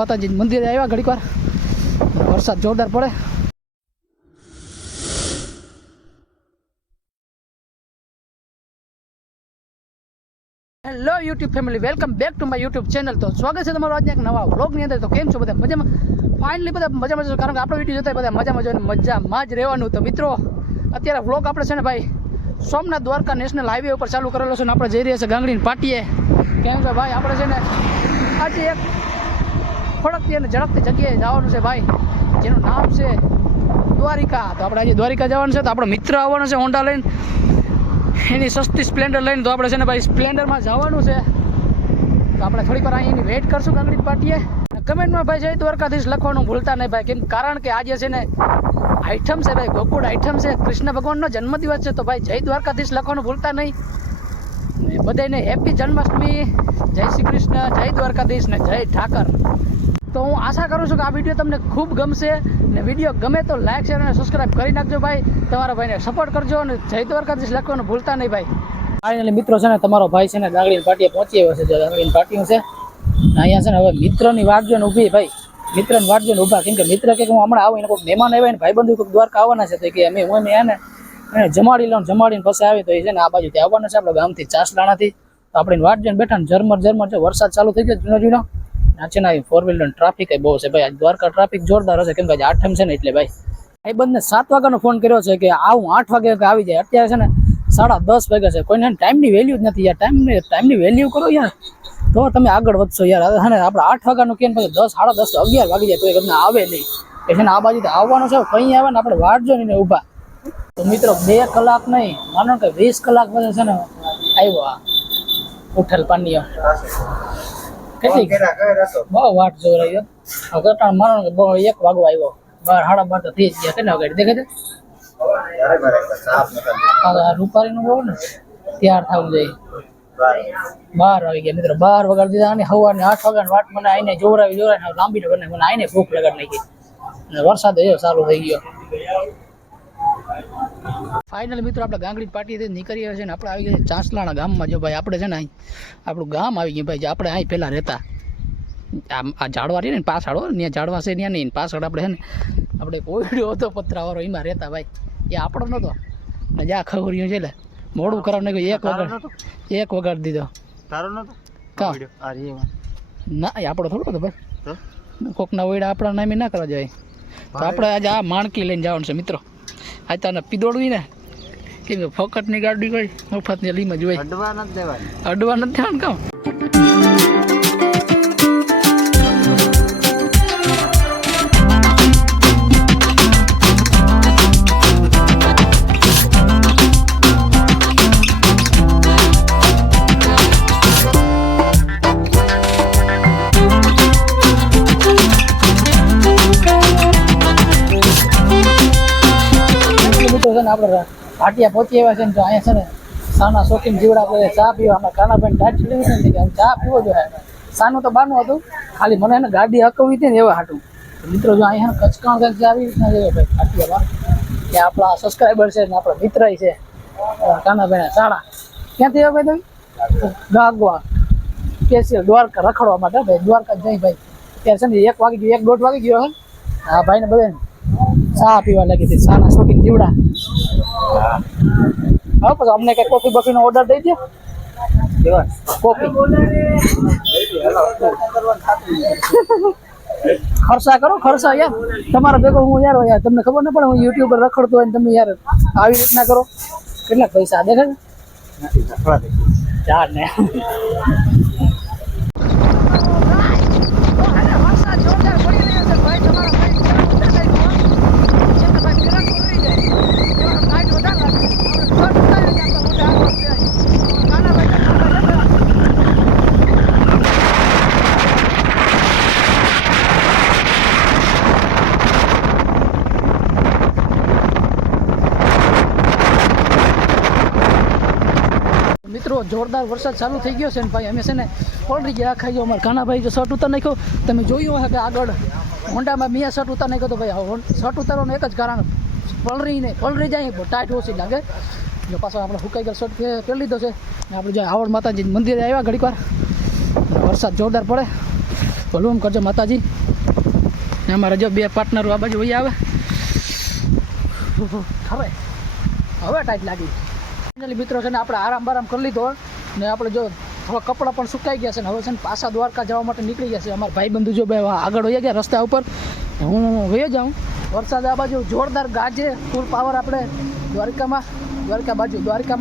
માતાજી મંદિરે આવ્યા ઘડીક વાર, વરસાદ જોરદાર પડે. Hello YouTube family, welcome back to my YouTube channel. તો સ્વાગત છે તમારું આજના એક નવા વ્લોગની અંદર. તો કેમ છો બધા? મજામાં? ફાઇનલી બધા મજામાં છો, કારણ કે આપણો વિડીયો જોતા બધા મજામાં જ રહેવાનું. તો મિત્રો અત્યારે વ્લોગ આપણે છે ને ભાઈ સોમનાથ દ્વારકા નેશનલ હાઈવે ઉપર ચાલુ કરેલો છે ને આપણે જઈ રહ્યા છીએ ગાંગડીની પાટીએ. કેમ કે ભાઈ આપણે છે ને આજે એક ખોડકતી અને ઝડપતી જગ્યાએ જવાનું છે ભાઈ, જેનું નામ છે દ્વારિકા. તો આપણે આજે દ્વારિકા જવાનું છે. તો આપણો મિત્ર આવવાનો છે હોન્ડા લઈને, એની સસ્તી સ્પ્લેન્ડર લઈને. તો આપણે છે ને ભાઈ સ્પ્લેન્ડરમાં જવાનું છે. તો આપણે થોડીક વાર અહીંની વેઇટ કરશું ગાંગડીની પાટીએ. કમેન્ટમાં ભાઈ જય દ્વારકાધીશ લખવાનું ભૂલતા નહીં ભાઈ, કેમ કારણ કે આજે છે ને આઈટમ છે ભાઈ, ગોકુળ આઈટમ છે, કૃષ્ણ ભગવાનનો જન્મદિવસ છે. તો ભાઈ જય દ્વારકાધીશ લખવાનું ભૂલતા નહીં. બધાને હેપી જન્માષ્ટમી, જય શ્રી કૃષ્ણ, જય દ્વારકાધીશ ને જય ઠાકર. તો હું આશા કરું છું કે આ વિડીયો તમને ખૂબ ગમશે ને વિડીયો ગમે તો લાઈક શેર અને સબસ્ક્રાઈબ કરી નાખજો ભાઈ. તમારા ભાઈને સપોર્ટ કરજો અને જય દ્વારકાધીશ લખવાનું ભૂલતા નહીં ભાઈ. ફાઇનલી મિત્રો છે ને તમારો ભાઈ છે ને ગાંગડીની પાટીએ પહોંચી આવ્યો છે. ગાંગડીની પાટીઓ છે અહીંયા છે ને હવે મિત્રની વાટ જોઈને ઊભી ભાઈ, મિત્રની વાટ જોઈને ઊભા. કેમ કે મિત્ર કે હું હમણાં આવું, એને કોઈ મહેમાન આવ્યા ને ભાઈબંધુ કોઈક દ્વારકા આવવાના છે. તો કે અમે હું એને જમાડી લઉં, જમાડીને પછી આવી. તો એ છે ને આ બાજુથી આવવાના છે આપણે ગામથી ચાસલાણાથી. તો આપણે વાટ જોઈને બેઠા ને ઝરમર છે, વરસાદ ચાલુ થઈ ગયો ઝીણો. આ છે ને 4-wheeler ટ્રાફિક બહુ છે ભાઈ, દ્વારકા ટ્રાફિક જોરદાર હશે. કેમ કે આજે આઠમ છે ને એટલે ભાઈ ભાઈબંધને 7 વાગ્યાનો ફોન કર્યો છે કે આવું 8 વાગે આવી જાય. અત્યારે છે ને 10:30 વાગ્યા છે. કોઈને ટાઈમની વેલ્યુ જ નથી યાર. ટાઈમની વેલ્યુ કરો યાર, તો તમે આગળ વધશો યાર. ને આપણે 8 વાગ્યાનું કહે પછી 10, 10:30, 11 વાગી જાય તો એ તમને આવે નહીં. એ છે ને આ બાજુથી આવવાનું છે, કંઈ આવે ને આપણે વાટ જોઈને ઊભા. તો મિત્રો 2 કલાક નહીં, માનો કે 20 કલાક પછી છે ને આવ્યો આ ઉઠેલ પાણીઓ. કેટલી બહુ વાટ જોઈ રહ્યો. ઘટાણ માનો કે 1 વાગવા આવ્યો, 12, 12:30 તો થઈ જ ગયા. કેટલા વાગે દેખાય છે? રૂપારીનું બહુ ને તૈયાર થવું જોઈએ. 12 વાગી ગયા મિત્રો, 12 વગાડી દીધા. અને સવારની 8 વાગ્યાની વાટ મને આઈને જોરાવી લાંબી ને મને આઈને ભૂખ લગાડી નાખી. અને વરસાદ ચાલુ થઈ ગયો. ફાઇનલી મિત્રો આપણે ગાંગડી પાટીથી નીકળી આવ્યા છે ને આપણે આવી ગયા ચાસલાણા ગામમાં. જો ભાઈ આપણે છે ને અહીં આપણું ગામ આવી ગયું ભાઈ. આપણે અહીં પહેલાં રહેતા, આ ઝાડવા રહી ને પાછળ, ત્યાં ઝાડવા છે ત્યાં નહીં, પાછળ આપણે છે ને આપણે કોયડો હતો પતરાવાળો, એમાં રહેતા ભાઈ. એ આપણો નહોતો ને જ્યાં ખબર્યું છે એટલે મોડું કરાવ નાખ્યું. એક વગાડી દીધો. ના એ આપણો થોડો હતો ભાઈ, કોકના ઓયડા આપણા નામે ના કરવા જાય. તો આપણે આજે આ માણકી લઈને જવાનું છે મિત્રો. આ તને પીદોડવી ને કેમ કે ફોકટની ગાડી હોય, મફતની લીમાં જ હોય. અડવા નથી દેવાનું કામ. આપણે પાટિયા પહોંચી આવ્યા છે ને. તો અહીંયા છે ને સાના શોખીન જીવડા આપણે ચા પીવા, અમે કાનાભાઈ ટાઈટ લેવી છે ને કે ચા પીવો જોઈએ. સાનું તો બાનું હતું, ખાલી મને એને ગાડી હકવી હતી ને એવા હાટું. મિત્રો જો અહીંયા કચકાણ કંઈક આવી રીતના જોઈએ ભાઈ પાટિયામાં. કે આપણા સબસ્ક્રાઈબર છે ને આપણા મિત્ર છે કાનાભાઈના સાણા. ક્યાંથી આવે ભાઈ? ગાગવા સ્પેશિયલ દ્વારકા રખડવા માટે ભાઈ. દ્વારકા જઈ ભાઈ ત્યારે છે ને 1 વાગી ગયો, 1-1:30 વાગી ગયો. હા ભાઈને બધાને ચા પીવા લાગી હતી, સાના શોખીન જીવડા. હા પછી અમને કઈ કોફી બફીનો ઓર્ડર દઈ દો. કોફી ખર્ચા કરો, ખર્ચા યાર તમારા ભેગો હું યાર તમને ખબર ના પડે હું યુટ્યુબર રખડતો હોય ને તમે યાર આવી રીતના કરો. કેટલા પૈસા દેખાય ચાર ને. મિત્રો જોરદાર વરસાદ ચાલુ થઈ ગયો છે ને ભાઈ. અમે છે ને પલરી ગયા ખાઈ ગયો. અમારા કાનાભાઈ જો શર્ટ ઉતાર નાખ્યો. તમે જોયું હશે કે આગળ હોન્ડામાં મેં શર્ટ ઉતાર નાખ્યો. તો ભાઈ શર્ટ ઉતારવાનું એક જ કારણ, પલરી જાય ટાઈટ ઓછી લાગે. જો પાછો આપણે હુકાઈ ગયેલો શર્ટ પહેરી લીધો છે ને આપણે જો આવડ માતાજી મંદિરે આવ્યા ઘડીક વાર, વરસાદ જોરદાર પડે. ભલું એમ કરજો માતાજી. ને અમારા જો બે પાર્ટનરો આ બાજુ વહી આવે. હવે ટાઈટ લાગી. ફાઇનલી મિત્રો છે ને આપણે આરામ કરી લીધો ને આપણે જો થોડા કપડાં પણ સુકાઈ ગયા છે ને હવે છે ને પાછા દ્વારકા જવા માટે નીકળી ગયા છે. અમારા ભાઈબંધુ જો બે આગળ વહી ગયા રસ્તા ઉપર, હું વહી જાઉં. વરસાદ આ બાજુ જોરદાર ગાજે, ફૂલ પાવર. આપણે દ્વારકામાં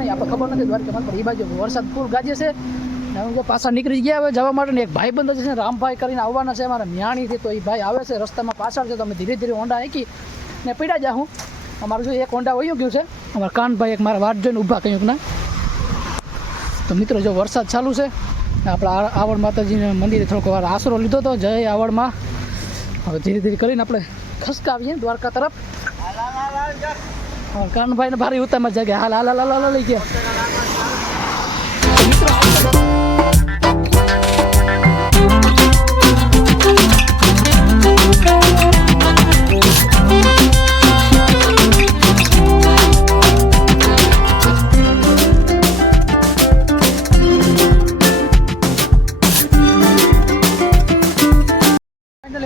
નહીં, આપણે ખબર નથી દ્વારકામાં, પણ એ બાજુ વરસાદ ફૂલ ગાજે છે ને હું જો પાછા નીકળી ગયા હવે જવા માટે. ને એક ભાઈબંધ છે રામભાઈ કરીને આવવાના છે અમારા ન્યાણીથી, તો એ ભાઈ આવે છે રસ્તામાં પાછળ છે, તો અમે ધીરે ધીરે હોન્ડા હાંકી ને પીડા જાઉં. અમારું જો એક હોન્ડા વયું ગયું છે, અમારા કાનભાઈ એક મારા વાટ જોઈને ઊભા કહ્યું ના. તો મિત્રો જો વરસાદ ચાલુ છે, આપણે આવડ માતાજીના મંદિરે થોડોક વાર આશરો લીધો હતો જય આવડમાં. હવે ધીરે ધીરે કરીને આપણે ખસકાવીએ દ્વારકા તરફ. કાનભાઈને ભારે ઉતામાં જગ્યા હાલ હાલ હાલ હાલ લઈ ગયા.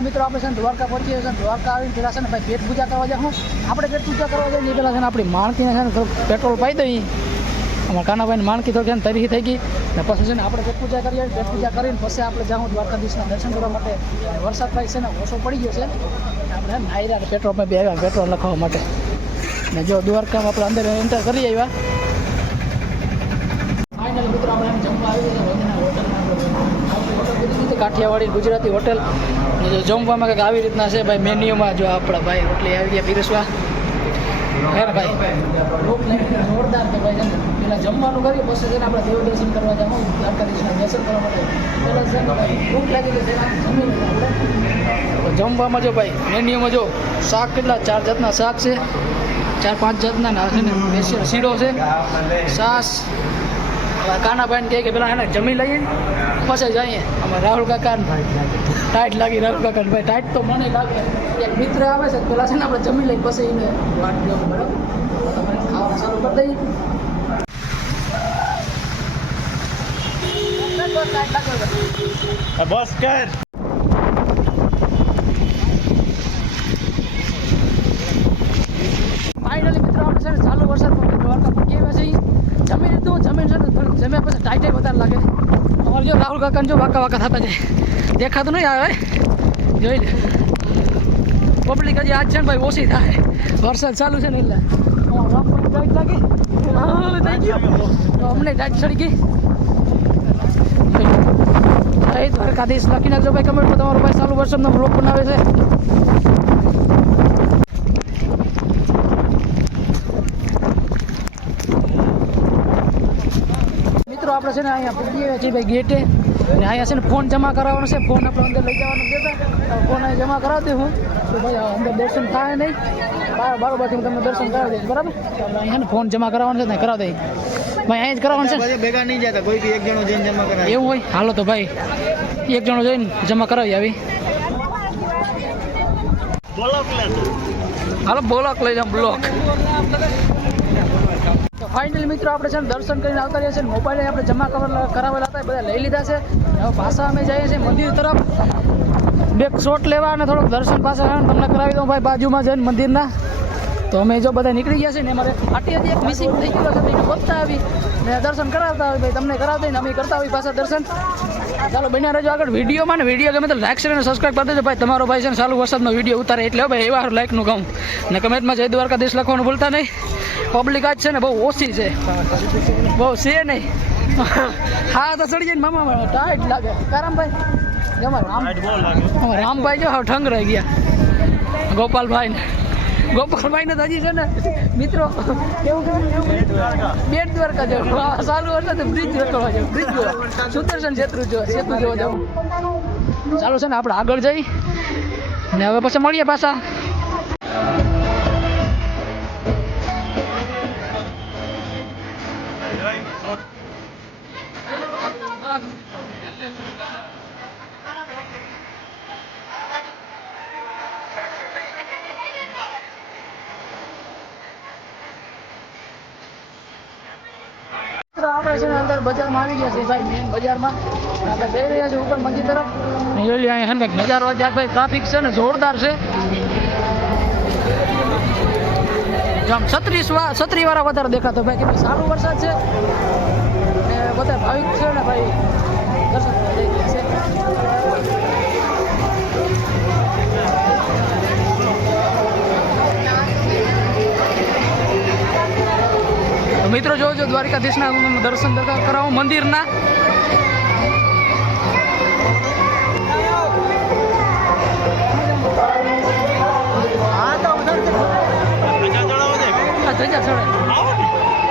મિત્રો આપણે છે ને દ્વારકા પહોંચીએ છીએ. દ્વારકા આવીને પેલા છે ને ભાઈ પેટ પૂજા કરવા જાઉં. આપણે પેટ પૂજા કરવા જઈએ એ પહેલાં છે ને આપણી માણકીને છે ને થોડુંક પેટ્રોલ પાઈ દઈએ. અમારા કાનાભાઈને માણકી થોડીક છે ને તરી થઈ ગઈ ને પછી છે ને આપણે પેટ પૂજા કરીએ. પેટ પૂજા કરીને પછી આપણે જાઉં દ્વારકાધીશના દર્શન કરવા માટે. વરસાદ ભાઈ છે ને ઓછો પડી ગયો છે, આપણે નાયરા પેટ્રોલ પર બે આવ્યા પેટ્રોલ લખાવવા માટે. ને જો દ્વારકામાં આપણે અંદર એન્ટર કરી આવ્યા. ફાઇનલ મિત્રો આપણે એમ જમવા આવી ગયા હોટલમાં. કાઠિયાવાડી ગુજરાતી હોટેલ. જો જમવામાં કંઈક આવી રીતના છે ભાઈ મેન્યુમાં. જો આપણા ભાઈ રોટલી આવી ગયા પીરસવા. હે ભાઈ જોરદાર. તો ભાઈ છે ને પેલા જમવાનું કરીએ પછી છે ને આપણે દેવ દર્શન કરવા જાઉં દ્વારકાધીશના દર્શન કરવા માટે. પહેલાં છે ને ભાઈ ભૂખ લાગી ગઈ છે જમી આપણે. જમવામાં જો ભાઈ મેન્યુમાં જો શાક કેટલા 4 જાતના શાક છે, 4-5 જાતના ના છે ને સ્પેશિયલ શીરો છે, છાશ. કાનાભાઈને કહે કે પેલા એને જમી લઈએ પછી જઈએ. અમારે રાહુલ કાકા ટાઈટ લાગી. રાહુલ કાકા ભાઈ ટાઈટ તો મને લાગે. એક મિત્ર આવે છે પેલા છે ને આપણે જમી લઈએ પછી એને વાટ દેવું બરાબર. ખાવાનું ચાલુ કરી દઈએ. બસ કર. ફાઇનલી મિત્રો આપણે છે ને ચાલુ વરસાદમાં દ્વારકા પર કેવા છે જમી લીધું. જમીન છે ને થોડુંક જમ્યા પછી ટાઈટ વધારે લાગે. અમારે જો રાહુલ કાકાને જો વાંકા થતા જાય દેખાતું નહીં આવે. જોઈ લે પબ્લિક હજી આજ છે ને ભાઈ ઓછી થાય, વરસાદ ચાલુ છે ને એટલે ટાઈટ લાગી થઈ ગયો. તો અમને ટાઈટ ચડી ગઈ. દ્વારકાધીશ લખી નાખજો ભાઈ કમેન્ટમાં તમારો ભાઈ ચાલુ વરસાદનો બ્લોગ બનાવે છે. આપણે છે ને અહીંયા પૂછીએ છીએ ભાઈ ગેટે ને અહીંયા છે ને ફોન જમા કરાવવાનો છે. ફોન આપણે અંદર લઈ જવાનો દેતા ફોન અહીં જમા કરાવી દઉં હું તો ભાઈ અંદર દર્શન થાય નહીં. બરાબરથી હું તમને દર્શન કરાવી દઈશ બરાબર. આપણે અહીંયા ને ફોન જમા કરાવવાનો છે ને કરાવી દઈએ ભાઈ. અહીંયા જ કરાવવાનું છે, ભેગા નહીં જતા, કોઈ બી એક જણો જઈને જમા કરાવે એવું હોય. હાલો તો ભાઈ એક જણો જઈને જમા કરાવી આવી. હાલો બ્લોક લઈ જાઉં બ્લોક. તો ફાઇનલી મિત્રો આપણે છે ને દર્શન કરીને આવતા રહ્યા છે. મોબાઈલ આપણે જમા કરાવેલા હતા બધા લઈ લીધા છે. હવે પાછા અમે જઈએ છીએ મંદિર તરફ બે શોટ લેવા અને થોડોક દર્શન પાછા તમને કરાવી દઉં ભાઈ બાજુમાં જઈને મંદિરના. તો અમે જો બધા નીકળી ગયા છે ને અમારે ફાટી હતી એક મિસિંગ થઈ ગયો છે એને ગોતતા આવી ને દર્શન કરાવતા હોય ભાઈ. તમને કરાવતા ને અમે કરતા હોય પાછા દર્શન. ચાલો બન્યા રહેજો આગળ વિડીયોમાં. ને વિડીયો ગમે તો લાઈક શેર અને સબસ્ક્રાઈબ કરી દેજો ભાઈ. તમારો ભાઈ છે ને ચાલુ વરસાદનો વિડીયો ઉતારે એટલે ભાઈ એવા લાઈકનું કામ ને કમેન્ટમાં જય દ્વારકાધીશ લખવાનું ભૂલતા નહીં. પબ્લિક આજ છે ને બહુ ઓછી છે, બહુ છે નહીં. હા તો ચડી જાય ને મામા ટાઈટ લાગે. કારામભાઈ અમારા રામભાઈ જો હવે ઠંગ રહી ગયા. ગોપાલભાઈ ને હજી છે ને મિત્રો કેવું બેટ દ્વારકા જવું ચાલુ વરસાદ બ્રિજ જોવા જવું. બ્રિજ જોવા સુદર્શન સેતુ જોવા જવું. ચાલુ છે ને આપણે આગળ જઈ ને હવે પછી મળીએ પાછા. આપણે છે ને અંદર બજારમાં આવી ગયા છે ભાઈ, મેન બજારમાં આપણે જઈ રહ્યા છીએ ઉપર મંદિર તરફ. અને જોઈ અહીંયા છે ને કંઈક નજારો આજે ભાઈ ટ્રાફિક છે ને જોરદાર છે. આમ છત્રી વાળા વધારે દેખાતો ભાઈ, કેમ કે સારું વરસાદ છે ને બધા ભાવિક છે ને ભાઈ દર્શન કરવા જઈ રહ્યા છે. તો મિત્રો જોજો દ્વારકાધીશના દર્શન કરાવો મંદિરના. ધજા ચડે,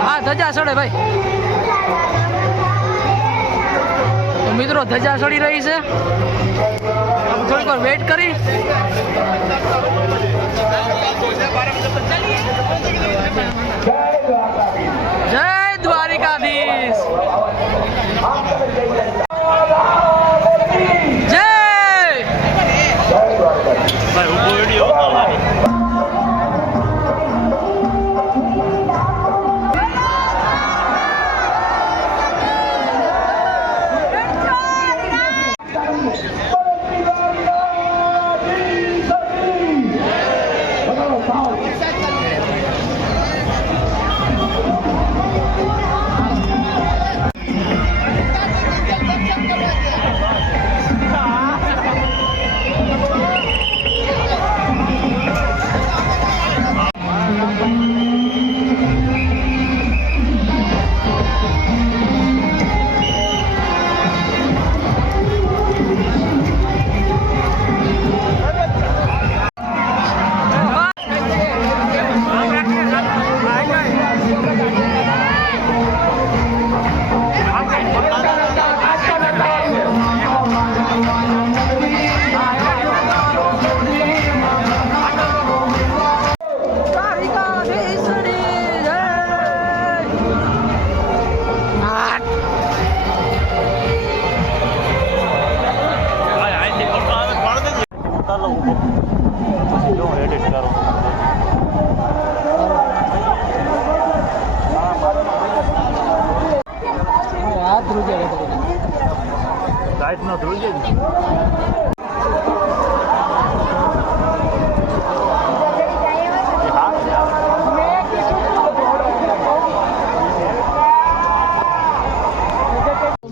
હા ધજા ચડે ભાઈ. તો મિત્રો ધજા ચડી રહી છે, થોડીક વાર વેઇટ કરી. જય દ્વારિકાધીશ, જય.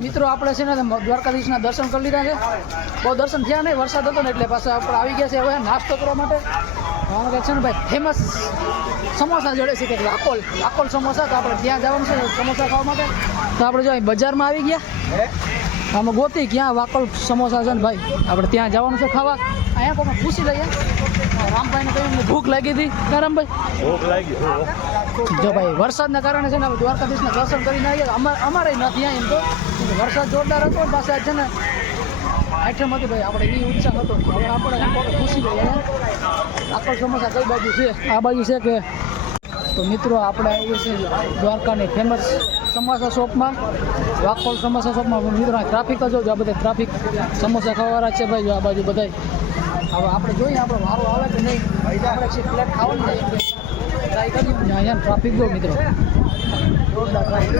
મિત્રો આપણે છે ને દ્વારકાધીશના દર્શન કરી લીધા છે. બહુ દર્શન થયા નહીં, વરસાદ હતો ને એટલે પાછા આપણે આવી ગયા છે હવે નાસ્તો કરવા માટે. અમારે છે ને ભાઈ ફેમસ સમોસા જોડે છે કે લાકોલ સમોસા, તો આપણે ત્યાં જવાનું છે સમોસા ખાવા માટે. તો આપણે જો અહીં બજારમાં આવી ગયા, આમાં ગોતી ક્યાં વાકોલ સમોસા છે ને ભાઈ, આપણે ત્યાં જવાનું છે ખાવા. અહીંયા કોઈ પૂછી લઈએ, રામભાઈને કહ્યું ભૂખ લાગી હતી. રામભાઈ ભૂખ લાગી. જો ભાઈ વરસાદના કારણે છે ને દ્વારકાધીશના દર્શન કરીને આવ્યા. અમારે નથી એમ તો વરસાદ જોરદાર હતો, પાસે છે ને આઈટમ હતી ભાઈ, આપણે એ ઉત્સાહ હતો. હવે આપણે ખુશી લઈએ આકલ સમોસા કઈ બાજુ છે, આ બાજુ છે કે. તો મિત્રો આપણે આવીએ છીએ દ્વારકાની ફેમસ સમોસા શોપમાં, વાકોલ સમોસા શોપમાં. મિત્રો ટ્રાફિક જ આ બધા ટ્રાફિક સમોસા ખાવાવાળા છે ભાઈ, આ બાજુ બધા. હવે આપણે જોઈએ આપણો વારો આવે કે નહીં, આપણે છે પ્લેટ ખાવાની જાય ટ્રાય કરીએ. અહીંયા ટ્રાફિક જો મિત્રો જોરદાર ટ્રાફિક.